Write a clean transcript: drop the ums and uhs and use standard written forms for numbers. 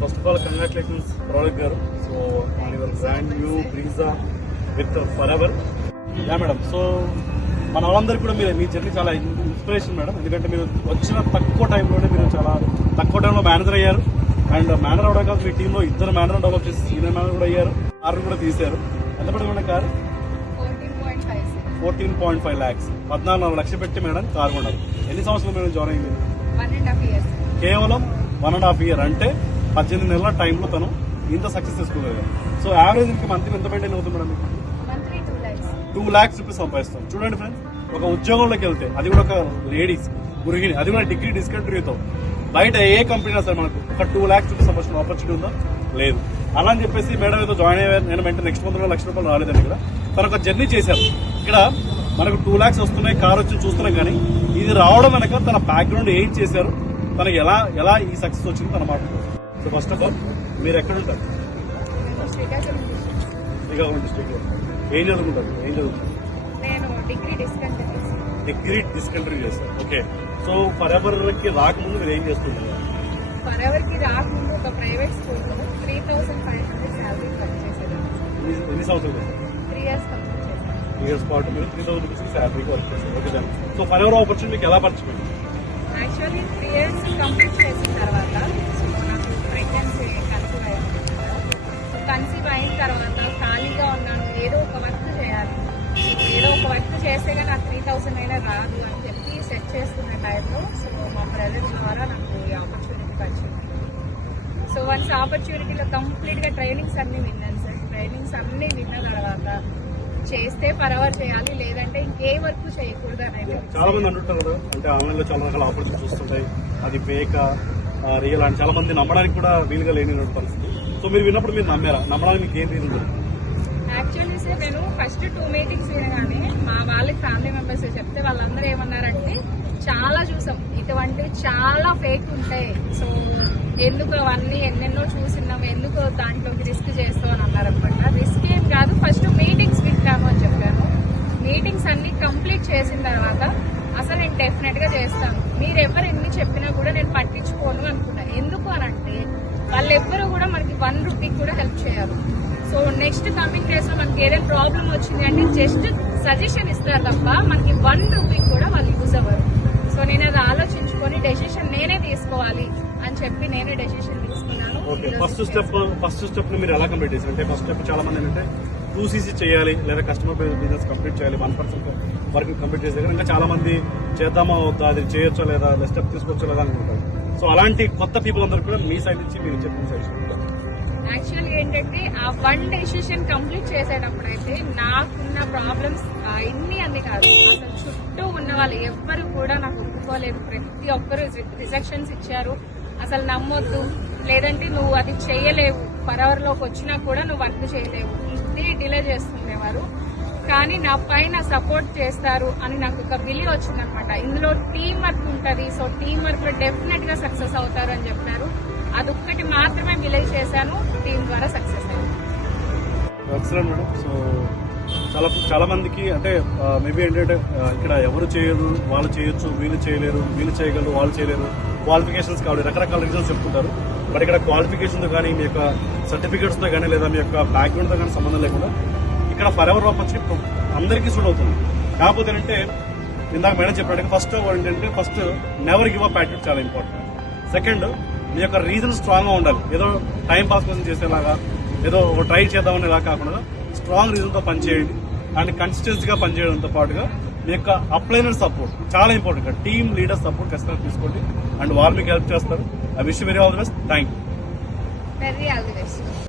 First of all congratulations product గారు. So your brand new Brezza with forever. Yeah madam. సో మన వాళ్ళందరికీ కూడా మీ జర్నీ చాలా ఇన్స్పిరేషన్ మేడం. ఎందుకంటే మీరు వచ్చిన తక్కువ టైంలోనే మీరు చాలా తక్కువ టైంలో మేనేజర్ అయ్యారు. అండ్ మేనేజర్ అవడం కాదు, మీ టీంలో 2 మేనేజర్ డెవలప్ చేసి సీనియర్ మేనేజర్ కూడా అయ్యారు. కారు కూడా తీశారు. ఎంత పడింది కారు? 14.5 lakhs. 14 లక్షలు పెట్టి మేడం కారు కొన్నారు. ఎన్ని సంవత్సరాలు మేడం జాయిన్ అయింది? 1.5 years. కేవలం 1.5 year. అంటే 18 నెలల టైంలో తను ఇంత సక్సెస్ తీసుకోలేదు. సో యావరేజ్ ఇంక మంత్లీ ఎంత మెయింటైన్ అవుతుంది madam? Monthly 2 lakhs. 2 lakhs rupees సంపాదిస్తాం. చూడండి ఫ్రెండ్స్, ఒక ఉద్యోగంలోకి వెళ్తే, అది కూడా ఒక లేడీస్ గురిగిని, అది కూడా డిగ్రీ డిస్కంటిన్యూతో, బయట ఏ కంపెనీ సరే మనకు ఒక 2 lakhs రూపీస్ సంపాదించిన ఆపర్చునిటీ ఉందా? లేదు. అలా అని చెప్పేసి మేడం ఏదో జాయిన్ అయ్యారు, నేను వెంటనే నెక్స్ట్ మంత్ లో 1 లక్ష రూపాయలు రాలేదండి. ఇక్కడ తను ఒక జర్నీ చేశారు. ఇక్కడ మనకు 2 lakhs వస్తున్నాయి, కార్ వచ్చి చూస్తున్నాం. కానీ ఇది రావడం వెనక తన బ్యాక్గ్రౌండ్ ఏం చేశారు, తనకి ఎలా ఈ సక్సెస్ వచ్చింది తన మాట. సో ఫస్ట్ ఆఫ్ ఆల్ మీరు ఎక్కడ ఉంటారు? శ్రీకాకుళం డిస్ట్రిక్ట్ లో. ఏం చదువుకుంటారు? నేను డిగ్రీ డిస్కంటిన్యూ చేస్తారు. ఓకే. సో ఫర్ ఎవర్ కి రాకముందు మీరు ఏం చేస్తున్నారు? ఫర్ ఎవర్ కి రాకముందు ఒక ప్రైవేట్ స్కూల్ లో 3,500 శాలరీ వర్క్ చేసేదాన్ని. ఎన్ని సంవత్సరాలు? 3 years కంప్లీట్ చేశాను. 3 years పాటు మీరు 3,000 రూపీస్ శాలరీకి వర్క్ చేస్తారు. Okay sir. So for ever opportunity మీకు ఎలా పరిచయం? యాక్చువల్లీ 3 years కంప్లీట్ చేసిన తర్వాత నాకు ప్రెగ్నెన్సీ కన్సీవ్ అయిన తర్వాత ఖాళీగా ఉన్నాను, ఏదో ఒక వర్క్ చేయాలి, ఏదో ఒక వర్క్ చేస్తే కానీ నాకు 3,000 అయినా రాదు అని చెప్పి సెట్ చేసుకున్న టైంలో సో మా బ్రదర్ ద్వారా నాకు ఈ ఆపర్చునిటీ వచ్చింది. సో వన్స్ ఆపర్చునిటీలో కంప్లీట్ గా ట్రైనింగ్స్ అన్ని విన్నాను సార్. ట్రైనింగ్స్ అన్ని విన్న తర్వాత చేస్తే పరవర్ చేయాలి, లేదంటే ఇంకే వర్క్ చేయకూడదు అనేది. చాలా మంది అంటుంటారు కదా, అంటే ఆన్లైన్ లో చాలా రకాల ఆపర్చునిటీస్ వస్తుంటాయి, అది ఫేక్ రియల్ అని చాలా మంది నమ్మడానికి కూడా వీలుగా లేని పరిస్థితి. సో మీరు విన్నప్పుడు మీరు నమ్మారా? నమ్మడానికి మీకు ఏం రీజన్ దొరికింది? యాక్చువల్లీ సార్ నేను ఫస్ట్ 2 meetings వినగానే మా వాళ్ళకి ఫ్యామిలీ మెంబర్స్ చెప్తే వాళ్ళందరూ ఏమన్నారంటే చాలా చూసాం, ఇటువంటివి చాలా ఫేక్ ఉంటాయి, సో ఎందుకు అవన్నీ ఎన్నెన్నో చూసినాం, ఎందుకు దాంట్లోకి రిస్క్ చేస్తావు అని అన్నారనమాట. రిస్క్ ఏం కాదు, ఫస్ట్ మీటింగ్స్ వింటాను అని చెప్పాను. మీటింగ్స్ అన్ని కంప్లీట్ చేసిన తర్వాత అసలు నేను డెఫినెట్ గా చేస్తాను, మీరెవరు ఎన్ని చెప్పినా కూడా నేను పట్టించుకోను అనుకున్నా. ఎందుకు అని అంటే వాళ్ళెవ్వరూ కూడా మనకి 1 rupee కూడా హెల్ప్ చేయరు. సో నెక్స్ట్ కమింగ్ డేస్ లో మనకి ఏదైనా ప్రాబ్లం వచ్చింది అంటే జస్ట్ సజెషన్ ఇస్తారు తప్ప మనకి 1 rupee కూడా వాళ్ళు యూజ్ అవ్వరు. సో నేను అది ఆలోచించుకొని డెసిషన్ నేనే తీసుకోవాలి అని చెప్పి నేనే డెసిషన్ తీసుకున్నాను. ఫస్ట్ స్టెప్ మీరు ఎలా కంప్లీట్ చేశారు? అంటే ఫస్ట్ స్టెప్ చాలా మంది ఏంటంటే 2cc చేయాలి, లేదా కస్టమర్ బిజినెస్ కంప్లీట్ చేయాలి, 1% వరకు కంప్లీట్ చేశారు. ఇంకా చాలా మంది చేద్దామా వద్దా, అది చేయొచ్చా లేదా, స్టెప్ తీసుకోవచ్చా లేదా అనుకుంటారు. సో అలాంటి కొత్త పీపుల్ అందరూ కూడా మీ సైడ్ నుంచి మీరు చెప్పిన సజెషన్. యాక్చువల్లీ ఏంటంటే ఆ 1 decision కంప్లీట్ చేసేటప్పుడు అయితే నాకున్న ప్రాబ్లమ్స్ ఇన్ని అన్ని కాదు, అసలు చుట్టూ ఉన్న వాళ్ళు ఎవ్వరు కూడా నాకు ఒప్పుకోలేదు. ప్రతి ఒక్కరు రిజెక్షన్స్ ఇచ్చారు, అసలు నమ్మొద్దు, లేదంటే నువ్వు అది చేయలేవు, పరవర్లోకి వచ్చినా కూడా నువ్వు వర్క్ చేయలేవు, ఇది డిలే చేస్తుండేవారు. కానీ నా పైన సపోర్ట్ చేస్తారు అని నాకు ఒక బిలీవ్ వచ్చిందనమాట. ఇందులో టీం వర్క్ ఉంటుంది, సో టీం వర్క్ లో డెఫినెట్ గా సక్సెస్ అవుతారు అని చెప్పారు. అదొక్కటి మాత్రమే బిలీవ్ చేశాను, టీం ద్వారా సక్సెస్ అయ్యాను. Excellent madam. సో చాలా మందికి అంటే మేబీ ఏంటంటే ఇక్కడ ఎవరు చేయరు, వాళ్ళు చేయొచ్చు, వీళ్ళు చేయలేరు, వీళ్ళు చేయగలరు, వాళ్ళు చేయలేరు, క్వాలిఫికేషన్స్ కావాలి, రకరకాల రీజన్స్ చెప్పుకుంటారు. బట్ ఇక్కడ క్వాలిఫికేషన్తో కానీ, మీ యొక్క సర్టిఫికేట్స్తో కానీ, లేదా మీ యొక్క బ్యాక్గ్రౌండ్తో కానీ సంబంధం లేకుండా ఇక్కడ ఫర్ ఎవర్ ఆపర్చునిటీ అందరికీ సూట్ అవుతుంది. కాకపోతే ఏంటంటే ఇందాక మేడం చెప్పినట్టు ఫస్ట్ ఏంటంటే నెవర్ గివ్ అప్ యాటిట్యూడ్ చాలా ఇంపార్టెంట్. సెకండ్, మీ యొక్క రీజన్ స్ట్రాంగ్ గా ఉండాలి. ఏదో టైం పాస్ కోసం చేసేలాగా, ఏదో ట్రై చేద్దామని ఇలా కాకుండా స్ట్రాంగ్ రీజన్ తో పనిచేయండి. అండ్ కన్సిస్టెన్సీగా పనిచేయడంతో పాటుగా మీ యొక్క అప్లైనర్ సపోర్ట్ చాలా ఇంపార్టెంట్. టీమ్ లీడర్ సపోర్ట్ ఖచ్చితంగా తీసుకోండి, అండ్ వాళ్ళు మీకు హెల్ప్ చేస్తారు. I wish very all the best. Thank you. Very all the best.